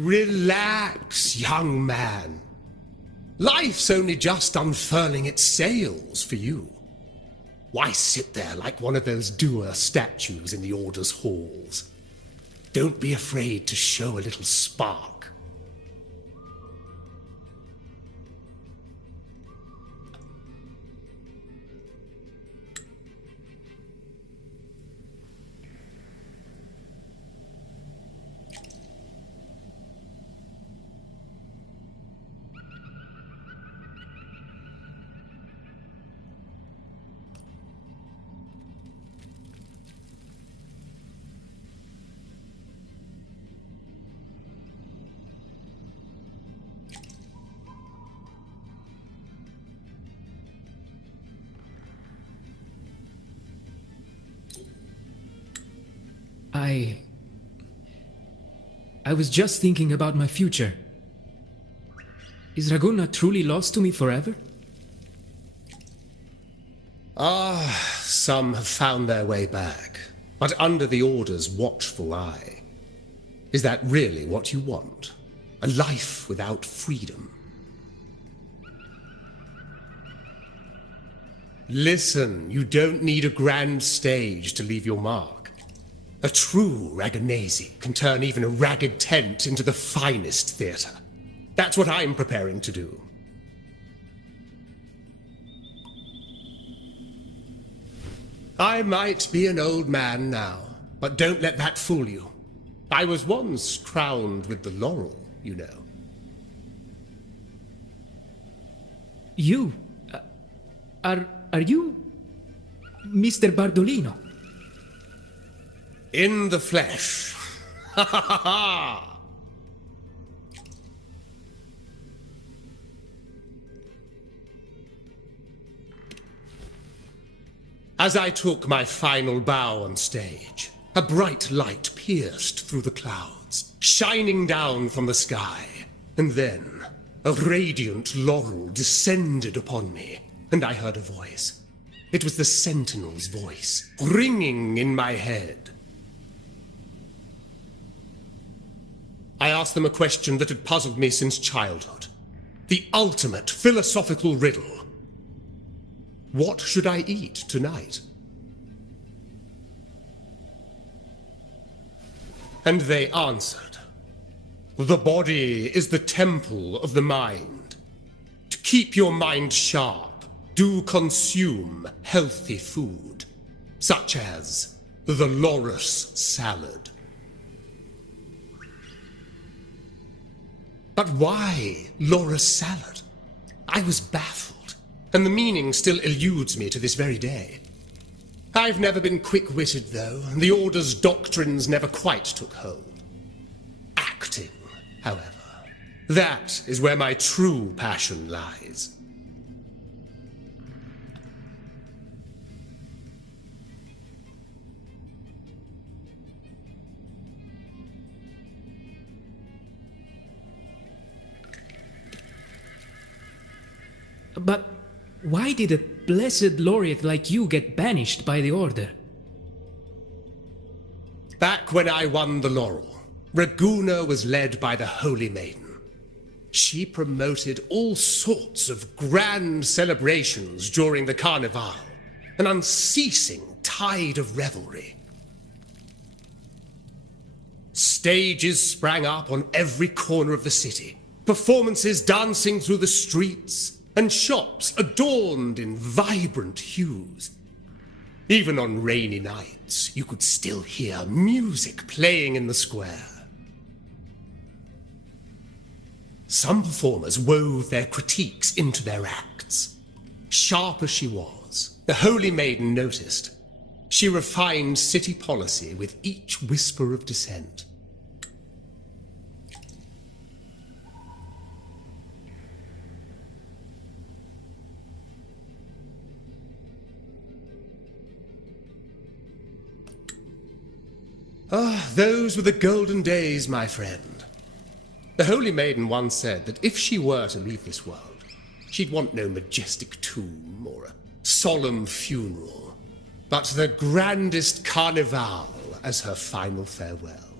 Relax, young man. Life's only just unfurling its sails for you. Why sit there like one of those dour statues in the Order's halls? Don't be afraid to show a little spark. I was just thinking about my future. Is Raguna truly lost to me forever? Some have found their way back, but under the Order's watchful eye. Is that really what you want? A life without freedom? Listen, you don't need a grand stage to leave your mark. A true Ragganese can turn even a ragged tent into the finest theatre. That's what I'm preparing to do. I might be an old man now, but don't let that fool you. I was once crowned with the laurel, you know. You? Are you Mr. Bardolino? In the flesh. Ha ha ha ha! As I took my final bow on stage, a bright light pierced through the clouds, shining down from the sky, and then a radiant laurel descended upon me, and I heard a voice. It was the Sentinel's voice, ringing in my head. I asked them a question that had puzzled me since childhood. The ultimate philosophical riddle. What should I eat tonight? And they answered, the body is the temple of the mind. To keep your mind sharp, do consume healthy food, such as the loris salad. But why loris salad? I was baffled, and the meaning still eludes me to this very day. I've never been quick-witted, though, and the Order's doctrines never quite took hold. Acting, however, that is where my true passion lies. But why did a blessed laureate like you get banished by the Order? Back when I won the laurel, Raguna was led by the Holy Maiden. She promoted all sorts of grand celebrations during the Carnival, an unceasing tide of revelry. Stages sprang up on every corner of the city, performances dancing through the streets, and shops adorned in vibrant hues. Even on rainy nights, you could still hear music playing in the square. Some performers wove their critiques into their acts. Sharp as she was, the Holy Maiden noticed. She refined city policy with each whisper of dissent. Those were the golden days, my friend. The Holy Maiden once said that if she were to leave this world, she'd want no majestic tomb or a solemn funeral, but the grandest carnival as her final farewell.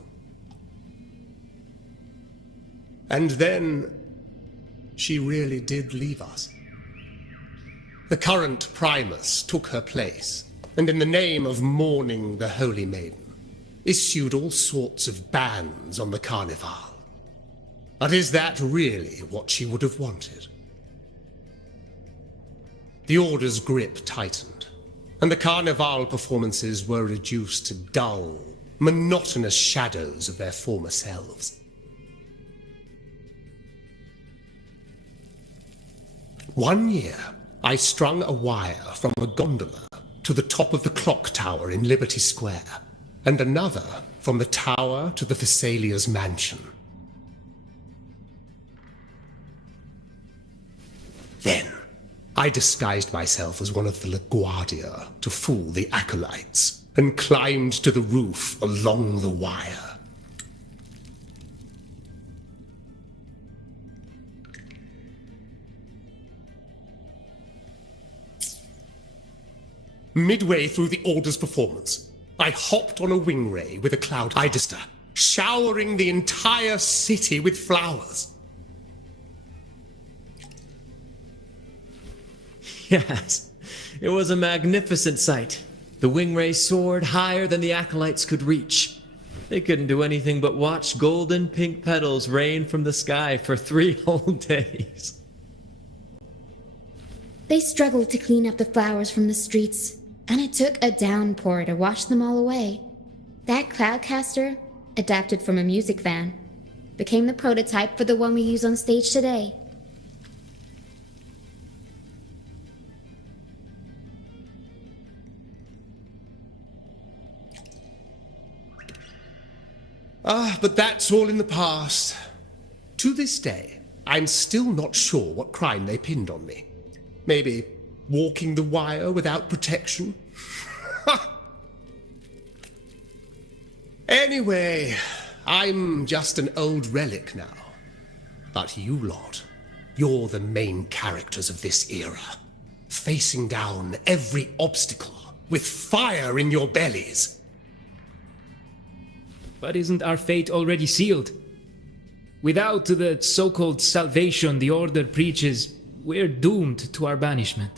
And then she really did leave us. The current Primus took her place, and in the name of mourning the Holy Maiden, issued all sorts of bans on the Carnival. But is that really what she would have wanted? The Order's grip tightened, and the Carnival performances were reduced to dull, monotonous shadows of their former selves. One year, I strung a wire from a gondola to the top of the clock tower in Liberty Square, and another from the tower to the Thessalia's mansion. Then, I disguised myself as one of the LaGuardia to fool the acolytes, and climbed to the roof along the wire. Midway through the Order's performance, I hopped on a wing ray with a cloud Idester, showering the entire city with flowers. Yes, it was a magnificent sight. The wing ray soared higher than the acolytes could reach. They couldn't do anything but watch golden pink petals rain from the sky for 3 whole days. They struggled to clean up the flowers from the streets, and it took a downpour to wash them all away. That cloudcaster, adapted from a music van, became the prototype for the one we use on stage today. But that's all in the past. To this day, I'm still not sure what crime they pinned on me. Maybe walking the wire without protection? Anyway, I'm just an old relic now. But you lot, you're the main characters of this era, facing down every obstacle with fire in your bellies. But isn't our fate already sealed? Without the so-called salvation the Order preaches, we're doomed to our banishment.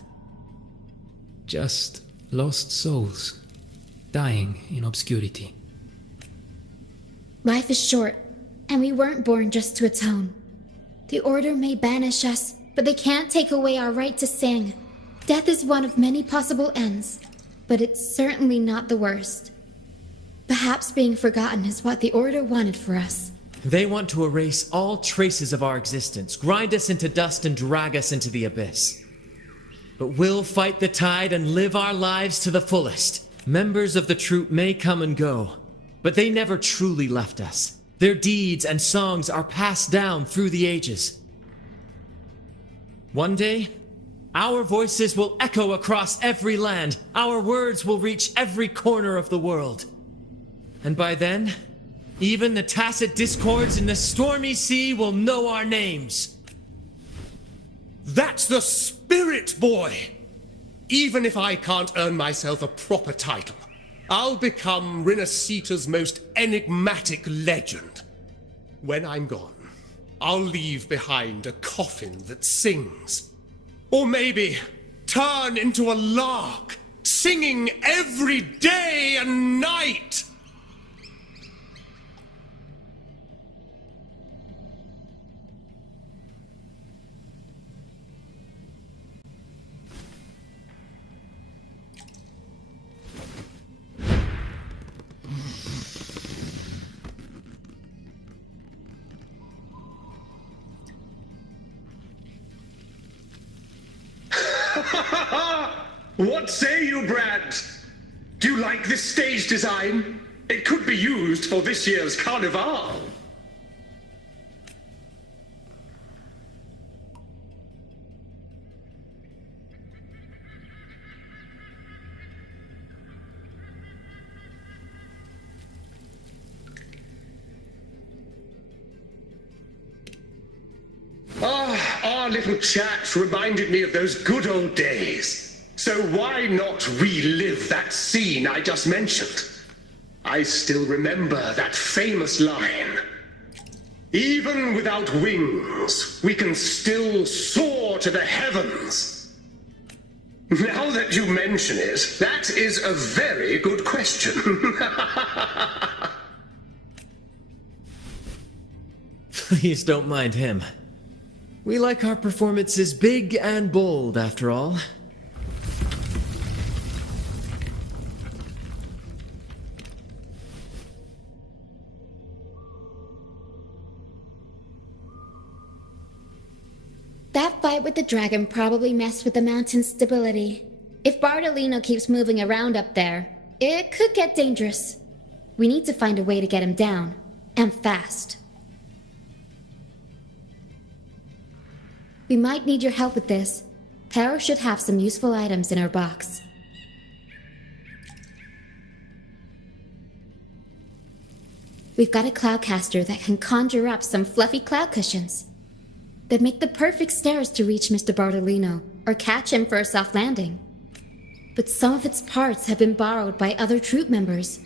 Just lost souls, dying in obscurity. Life is short, and we weren't born just to atone. The Order may banish us, but they can't take away our right to sing. Death is one of many possible ends, but it's certainly not the worst. Perhaps being forgotten is what the Order wanted for us. They want to erase all traces of our existence, grind us into dust and drag us into the abyss. But we'll fight the tide and live our lives to the fullest. Members of the troupe may come and go, but they never truly left us. Their deeds and songs are passed down through the ages. One day, our voices will echo across every land. Our words will reach every corner of the world. And by then, even the tacit discords in the stormy sea will know our names. That's the spirit, boy! Even if I can't earn myself a proper title, I'll become Rinascita's most enigmatic legend. When I'm gone, I'll leave behind a coffin that sings. Or maybe turn into a lark, singing every day and night! What say you, Brad? Do you like this stage design? It could be used for this year's Carnival. Our little chat reminded me of those good old days. So why not relive that scene I just mentioned? I still remember that famous line. Even without wings, we can still soar to the heavens. Now that you mention it, that is a very good question. Please don't mind him. We like our performances big and bold, after all. That fight with the dragon probably messed with the mountain's stability. If Bartolino keeps moving around up there, it could get dangerous. We need to find a way to get him down, and fast. We might need your help with this. Taro should have some useful items in her box. We've got a cloudcaster that can conjure up some fluffy cloud cushions. They'd make the perfect stairs to reach Mr. Bartolino, or catch him for a soft landing. But some of its parts have been borrowed by other troop members.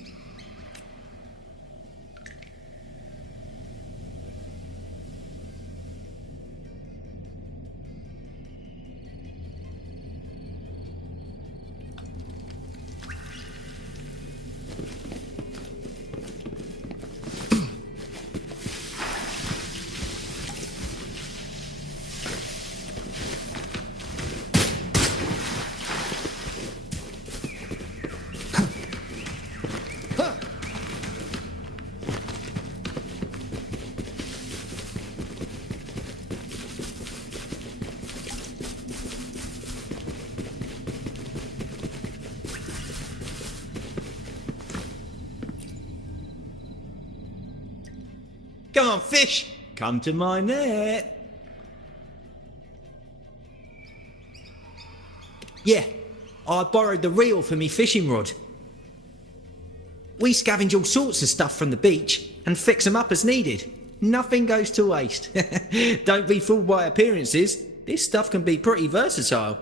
Come on, fish! Come to my net! Yeah, I borrowed the reel for me fishing rod. We scavenge all sorts of stuff from the beach and fix them up as needed. Nothing goes to waste. Don't be fooled by appearances. This stuff can be pretty versatile.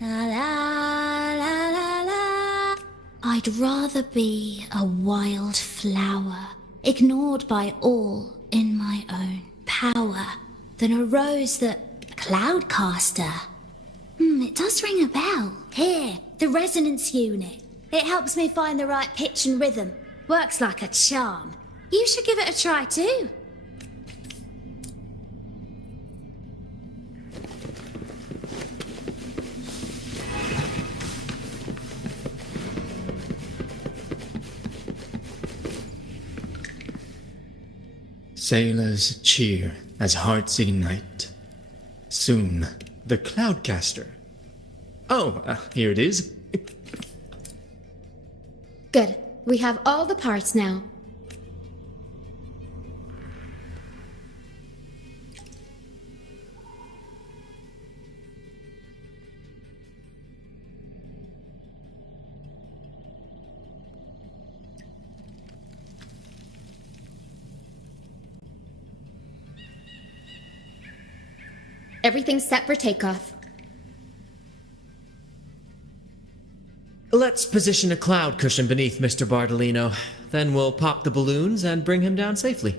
La la la la la. I'd rather be a wild flower, ignored by all in my own power, than a rose that... Cloudcaster. It does ring a bell. Here, the resonance unit. It helps me find the right pitch and rhythm. Works like a charm. You should give it a try too. Sailors cheer as hearts ignite. Soon, the Cloudcaster. Oh, here it is. Good. We have all the parts now. Everything's set for takeoff. Let's position a cloud cushion beneath Mr. Bardolino. Then we'll pop the balloons and bring him down safely.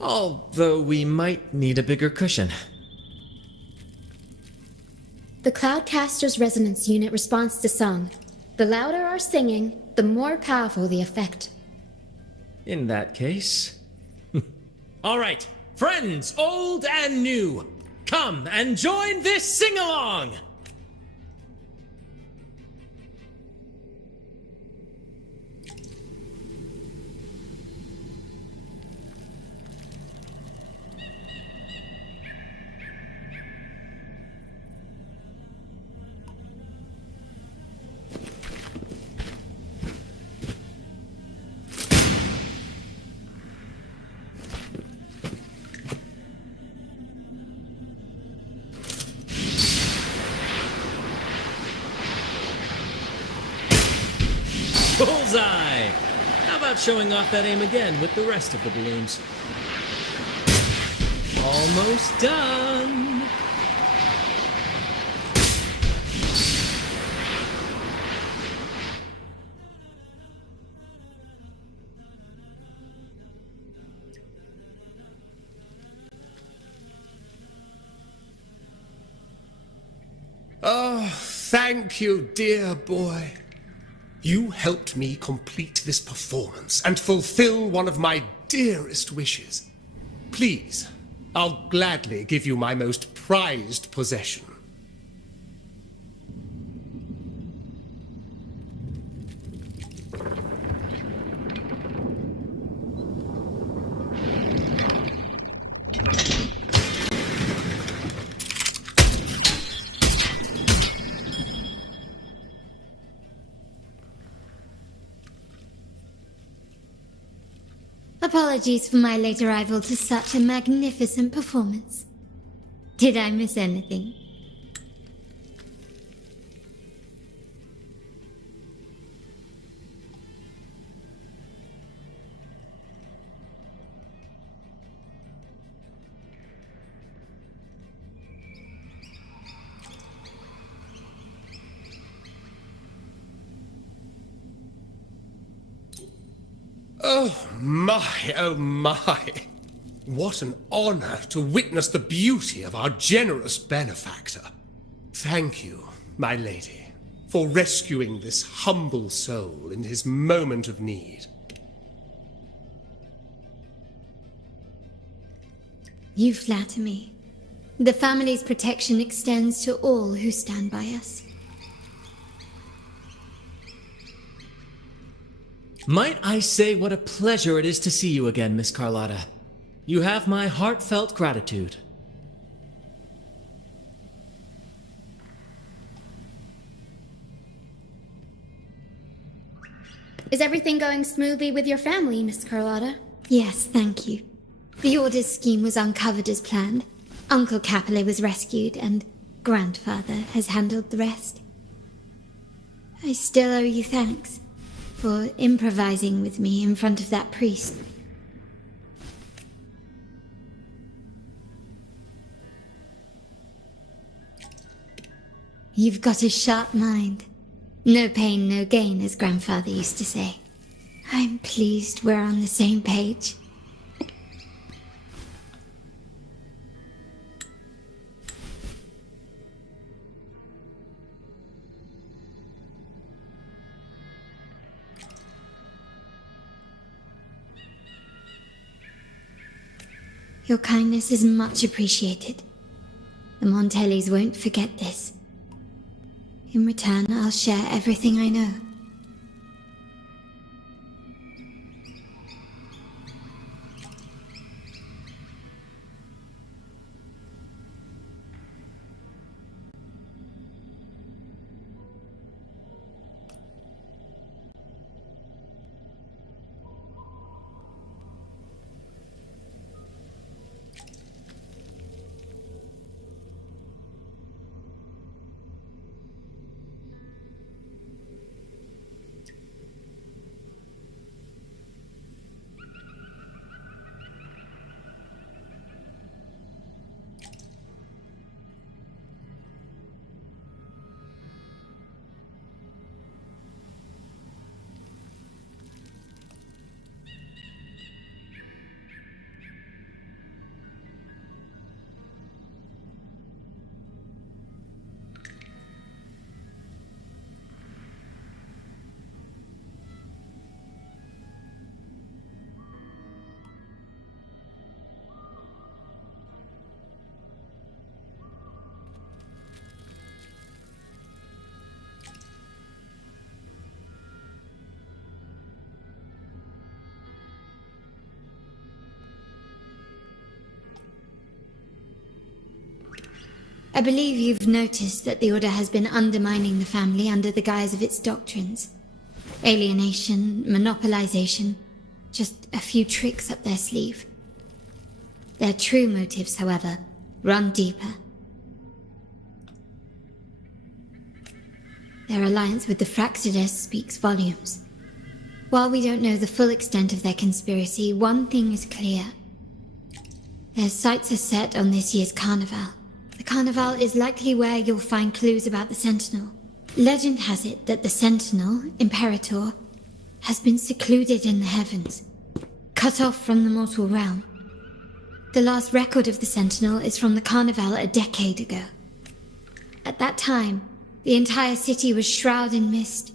Although we might need a bigger cushion. The Cloudcaster's resonance unit responds to song. The louder our singing, the more powerful the effect. In that case... All right, friends, old and new, come and join this sing-along! Bullseye! How about showing off that aim again with the rest of the balloons? Almost done! Oh, thank you, dear boy. You helped me complete this performance and fulfill one of my dearest wishes. Please, I'll gladly give you my most prized possession. Apologies for my late arrival to such a magnificent performance. Did I miss anything? Oh my. What an honor to witness the beauty of our generous benefactor. Thank you, my lady, for rescuing this humble soul in his moment of need. You flatter me. The family's protection extends to all who stand by us. Might I say what a pleasure it is to see you again, Miss Carlotta. You have my heartfelt gratitude. Is everything going smoothly with your family, Miss Carlotta? Yes, thank you. The Order's scheme was uncovered as planned. Uncle Capilet was rescued, and Grandfather has handled the rest. I still owe you thanks for improvising with me in front of that priest. You've got a sharp mind. No pain, no gain, as Grandfather used to say. I'm pleased we're on the same page. Your kindness is much appreciated. The Montellis won't forget this. In return, I'll share everything I know. I believe you've noticed that the Order has been undermining the family under the guise of its doctrines. Alienation, monopolization, just a few tricks up their sleeve. Their true motives, however, run deeper. Their alliance with the Fraxides speaks volumes. While we don't know the full extent of their conspiracy, one thing is clear. Their sights are set on this year's carnival. The carnival is likely where you'll find clues about the Sentinel. Legend has it that the Sentinel, Imperator, has been secluded in the heavens, cut off from the mortal realm. The last record of the Sentinel is from the carnival a decade ago. At that time, the entire city was shrouded in mist.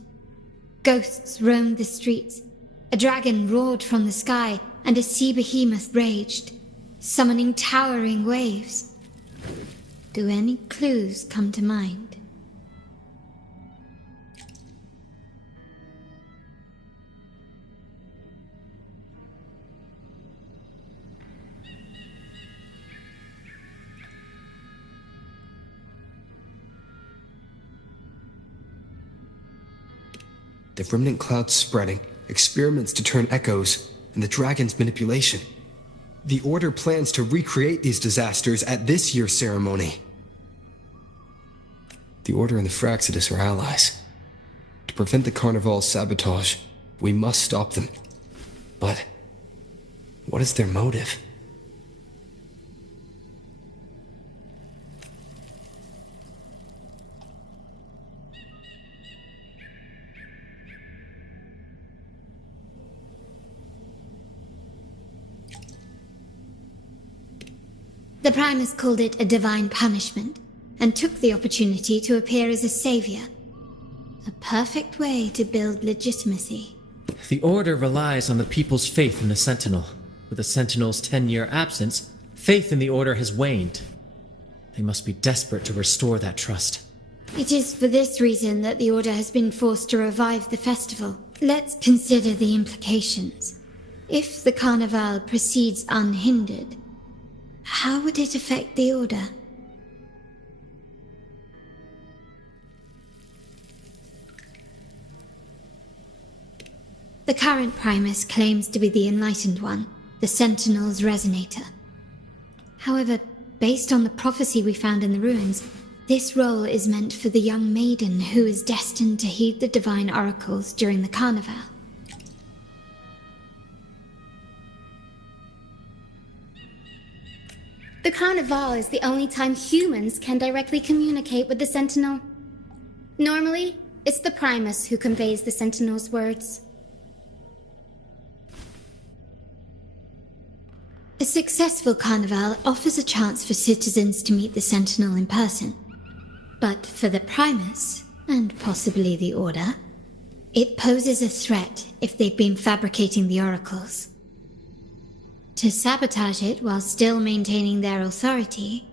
Ghosts roamed the streets. A dragon roared from the sky, and a sea behemoth raged, summoning towering waves. Do any clues come to mind? The remnant cloud's spreading, experiments to turn echoes, and the dragon's manipulation. The Order plans to recreate these disasters at this year's ceremony. The Order and the Fraxides are allies. To prevent the Carnival's sabotage, we must stop them. But what is their motive? The Primus called it a divine punishment, and took the opportunity to appear as a savior. A perfect way to build legitimacy. The Order relies on the people's faith in the Sentinel. With the Sentinel's 10-year absence, faith in the Order has waned. They must be desperate to restore that trust. It is for this reason that the Order has been forced to revive the festival. Let's consider the implications. If the Carnival proceeds unhindered, how would it affect the Order? The current Primus claims to be the Enlightened One, the Sentinel's Resonator. However, based on the prophecy we found in the ruins, this role is meant for the young maiden who is destined to heed the divine oracles during the Carnival. The Carnival is the only time humans can directly communicate with the Sentinel. Normally, it's the Primus who conveys the Sentinel's words. A successful Carnival offers a chance for citizens to meet the Sentinel in person. But for the Primus, and possibly the Order, it poses a threat if they've been fabricating the oracles. To sabotage it while still maintaining their authority,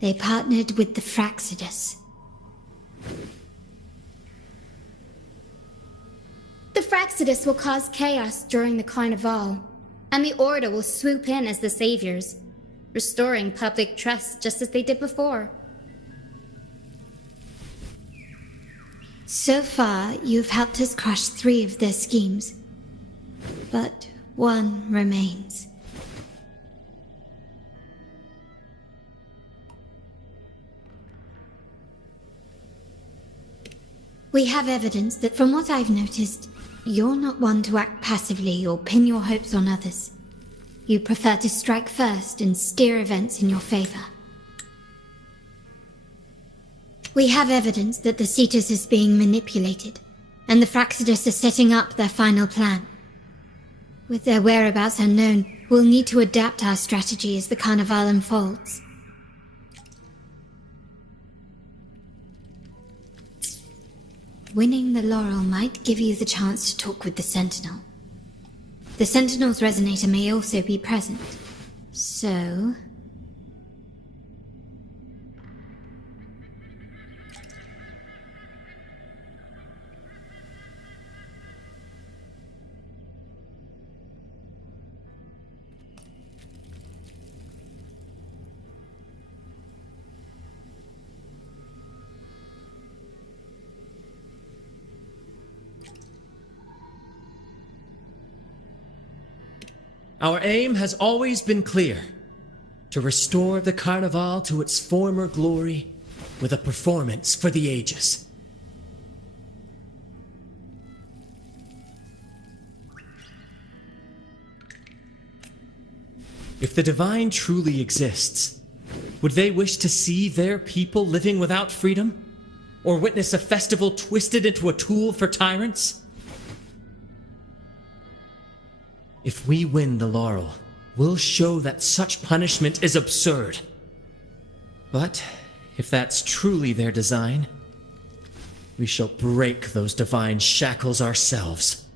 they partnered with the Fraxidus. The Fraxidus will cause chaos during the Carnival, and the Order will swoop in as the saviors, restoring public trust just as they did before. So far, you've helped us crush 3 of their schemes, but one remains. We have evidence that, from what I've noticed, you're not one to act passively or pin your hopes on others. You prefer to strike first and steer events in your favor. We have evidence that the Cetus is being manipulated, and the Fraxidus are setting up their final plan. With their whereabouts unknown, we'll need to adapt our strategy as the Carnival unfolds. Winning the laurel might give you the chance to talk with the Sentinel. The Sentinel's Resonator may also be present, so... Our aim has always been clear: to restore the Carnival to its former glory with a performance for the ages. If the Divine truly exists, would they wish to see their people living without freedom? Or witness a festival twisted into a tool for tyrants? If we win the laurel, we'll show that such punishment is absurd. But if that's truly their design, we shall break those divine shackles ourselves.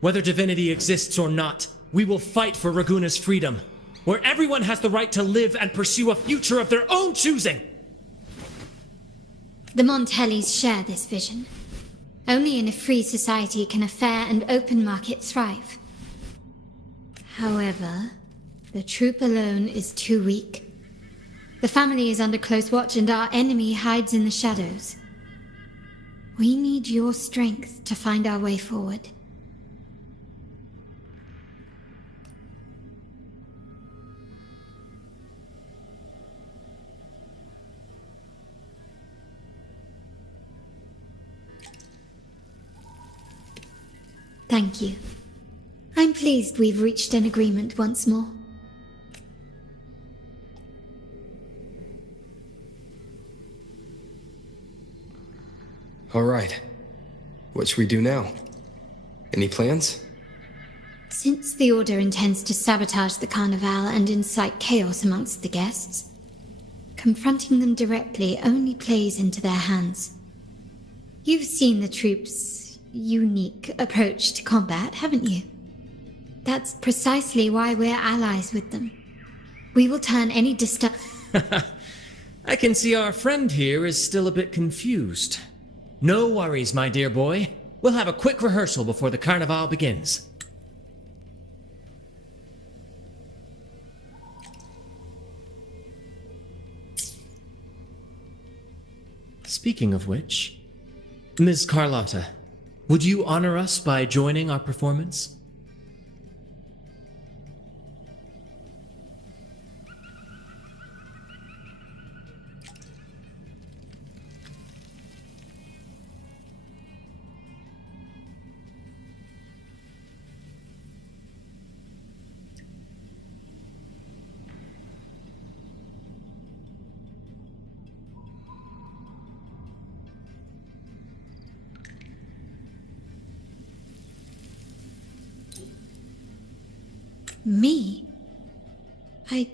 Whether divinity exists or not, we will fight for Raguna's freedom, where everyone has the right to live and pursue a future of their own choosing. The Montellis share this vision. Only in a free society can a fair and open market thrive. However, the troop alone is too weak. The family is under close watch and our enemy hides in the shadows. We need your strength to find our way forward. Thank you. I'm pleased we've reached an agreement once more. All right. What should we do now? Any plans? Since the Order intends to sabotage the Carnival and incite chaos amongst the guests, confronting them directly only plays into their hands. You've seen the troops' unique approach to combat, haven't you? That's precisely why we're allies with them. We will turn any I can see our friend here is still a bit confused. No worries, my dear boy. We'll have a quick rehearsal before the Carnival begins. Speaking of which, Ms. Carlotta, would you honor us by joining our performance? Me? I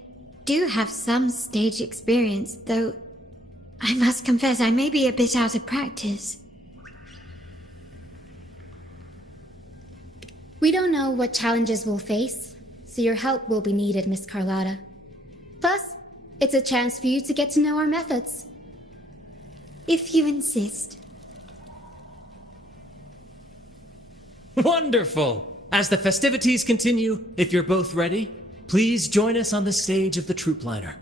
do have some stage experience, though I must confess I may be a bit out of practice. We don't know what challenges we'll face, so your help will be needed, Miss Carlotta. Plus, it's a chance for you to get to know our methods. If you insist. Wonderful! As the festivities continue, if you're both ready, please join us on the stage of the troop liner.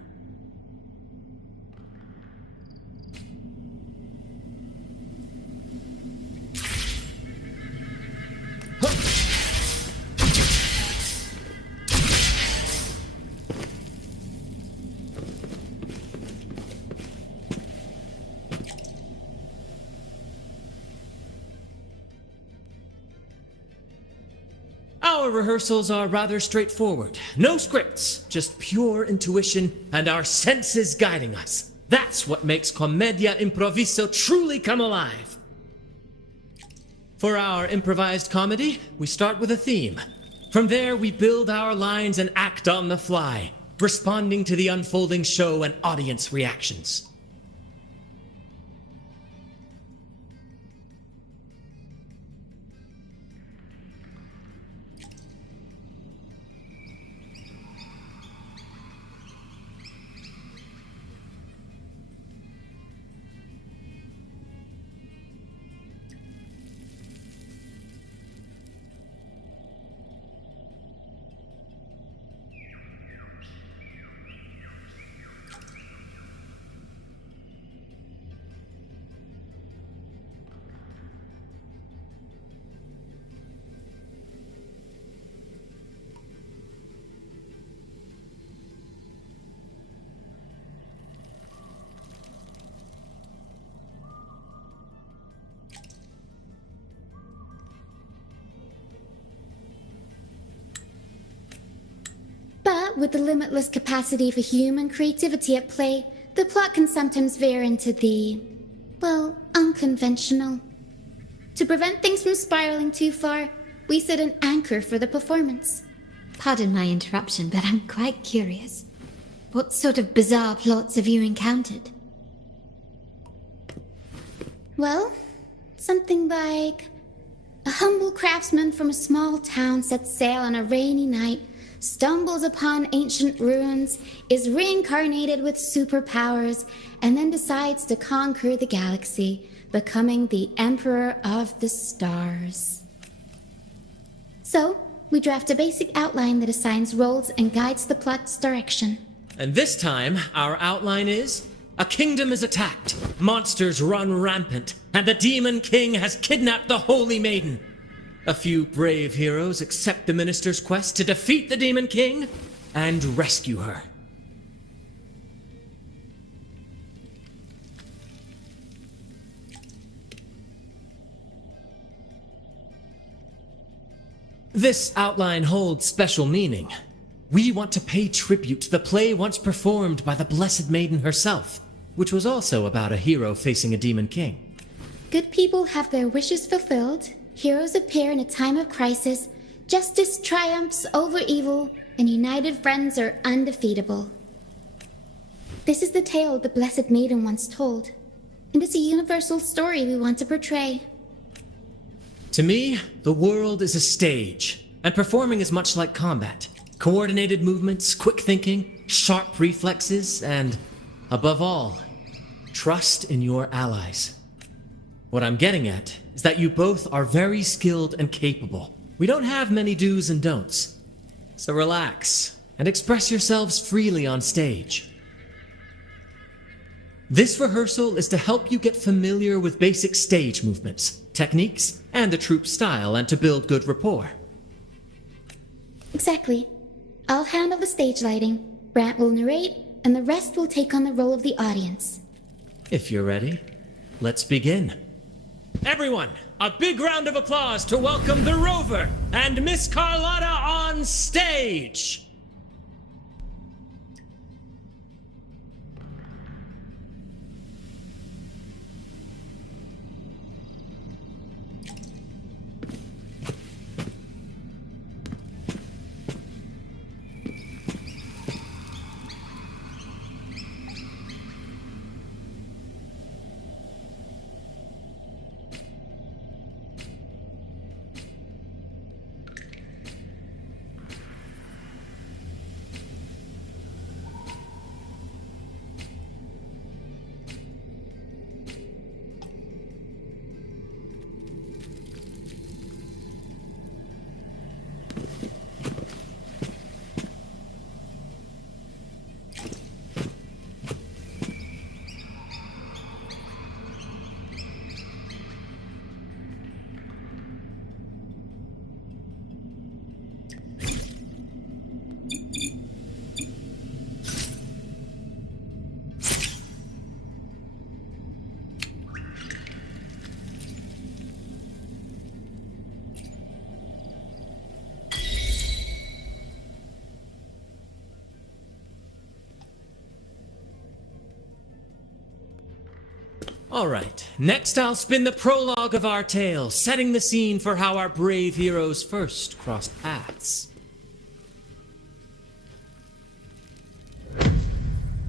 Our rehearsals are rather straightforward. No scripts, just pure intuition and our senses guiding us. That's what makes Commedia Improviso truly come alive. For our improvised comedy, we start with a theme. From there, we build our lines and act on the fly, responding to the unfolding show and audience reactions. But with the limitless capacity for human creativity at play, the plot can sometimes veer into the, well, unconventional. To prevent things from spiraling too far, we set an anchor for the performance. Pardon my interruption, but I'm quite curious. What sort of bizarre plots have you encountered? Well, something like a humble craftsman from a small town sets sail on a rainy night, stumbles upon ancient ruins, is reincarnated with superpowers, and then decides to conquer the galaxy, becoming the Emperor of the Stars. So, we draft a basic outline that assigns roles and guides the plot's direction. And this time, our outline is: a kingdom is attacked, monsters run rampant, and the Demon King has kidnapped the Holy Maiden. A few brave heroes accept the minister's quest to defeat the Demon King and rescue her. This outline holds special meaning. We want to pay tribute to the play once performed by the Blessed Maiden herself, which was also about a hero facing a Demon King. Good people have their wishes fulfilled, heroes appear in a time of crisis, Justice triumphs over evil, and united friends are undefeatable. This is the tale the Blessed Maiden once told, and it's a universal story we want to portray. To me, the world is a stage, and performing is much like combat. Coordinated movements, quick thinking, sharp reflexes, and, above all, trust in your allies. What I'm getting at is that you both are very skilled and capable. We don't have many do's and don'ts. So relax and express yourselves freely on stage. This rehearsal is to help you get familiar with basic stage movements, techniques, and the troupe style, and to build good rapport. Exactly. I'll handle the stage lighting, Brant will narrate, and the rest will take on the role of the audience. If you're ready, let's begin. Everyone, a big round of applause to welcome the Rover and Miss Carlotta on stage! All right, next I'll spin the prologue of our tale, setting the scene for how our brave heroes first crossed paths.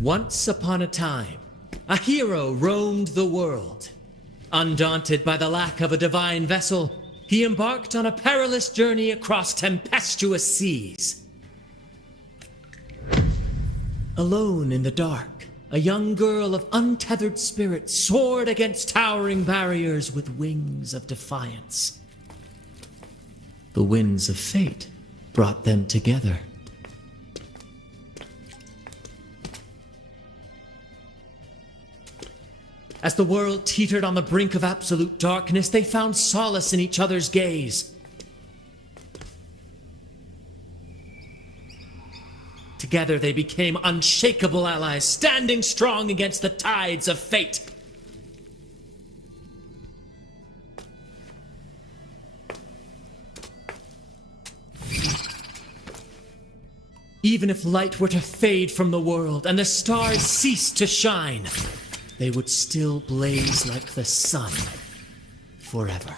Once upon a time, a hero roamed the world. Undaunted by the lack of a divine vessel, he embarked on a perilous journey across tempestuous seas. Alone in the dark, a young girl of untethered spirit soared against towering barriers with wings of defiance. The winds of fate brought them together. As the world teetered on the brink of absolute darkness, they found solace in each other's gaze. Together they became unshakable allies, standing strong against the tides of fate. Even if light were to fade from the world and the stars cease to shine, they would still blaze like the sun forever.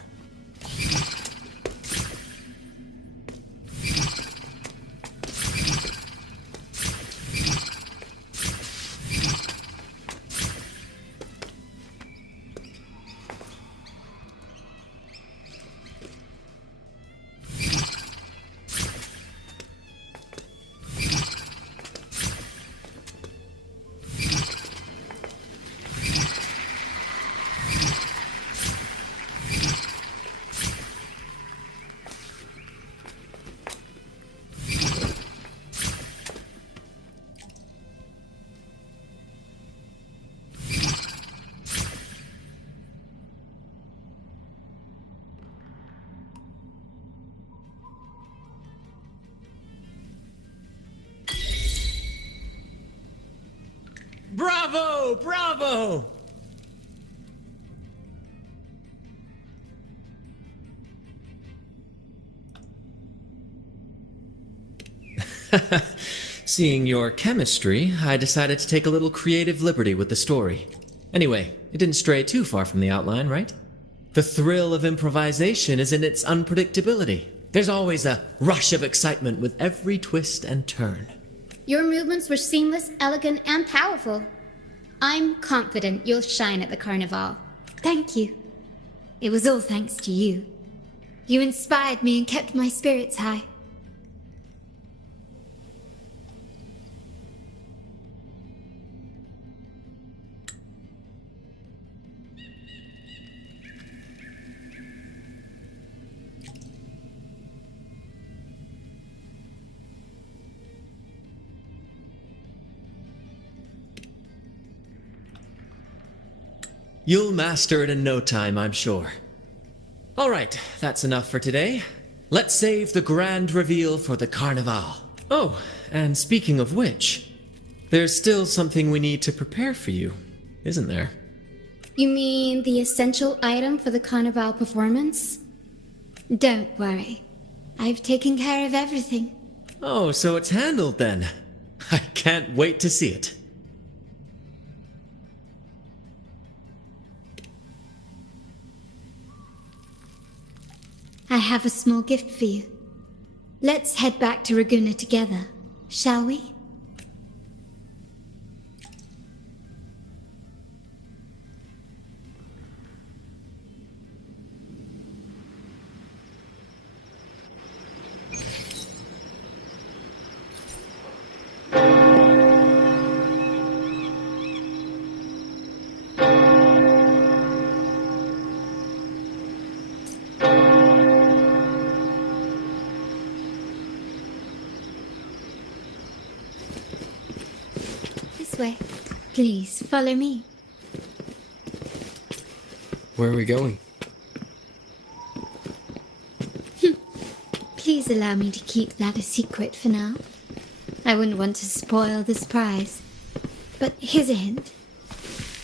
Bravo! Bravo! Seeing your chemistry, I decided to take a little creative liberty with the story. Anyway, it didn't stray too far from the outline, right? The thrill of improvisation is in its unpredictability. There's always a rush of excitement with every twist and turn. Your movements were seamless, elegant, and powerful. I'm confident you'll shine at the carnival. Thank you. It was all thanks to you. You inspired me and kept my spirits high. You'll master it in no time, I'm sure. All right, that's enough for today. Let's save the grand reveal for the carnival. Oh, and speaking of which, there's still something we need to prepare for you, isn't there? You mean the essential item for the carnival performance? Don't worry. I've taken care of everything. Oh, so it's handled then. I can't wait to see it. I have a small gift for you. Let's head back to Raguna together, shall we? This way. Please, follow me. Where are we going? Please allow me to keep that a secret for now. I wouldn't want to spoil the surprise. But here's a hint.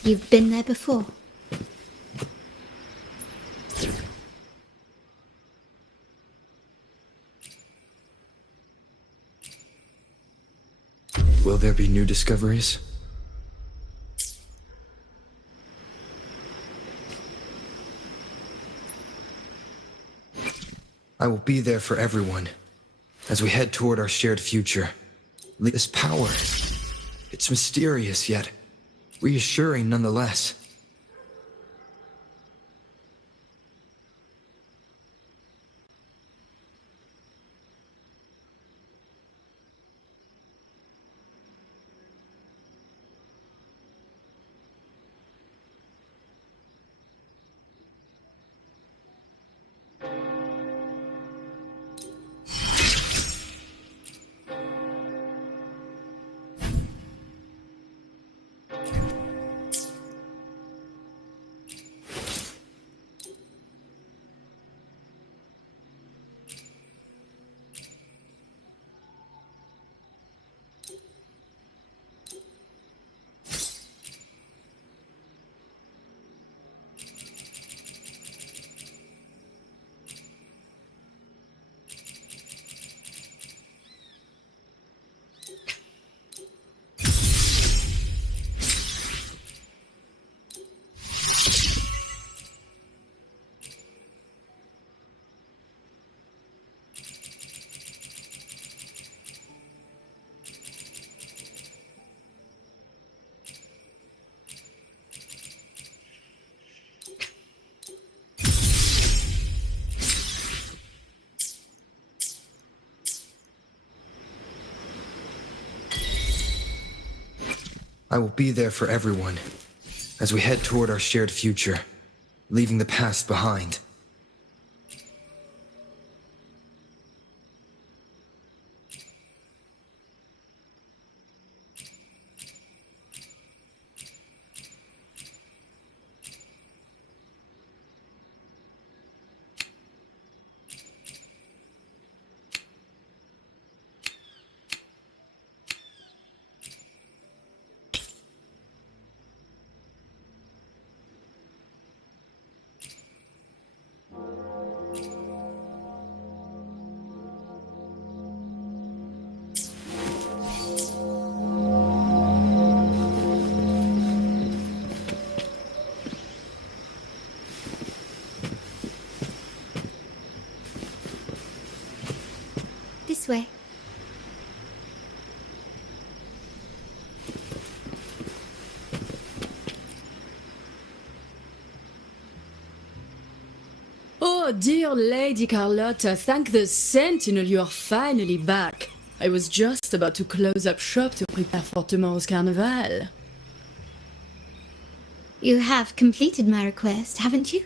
You've been there before. Will there be new discoveries? I will be there for everyone as we head toward our shared future. This power, it's mysterious yet reassuring nonetheless. I will be there for everyone as we head toward our shared future, leaving the past behind. this way. Oh, dear Lady Carlotta, thank the Sentinel you are finally back. I was just about to close up shop to prepare for tomorrow's carnival. You have completed my request, haven't you?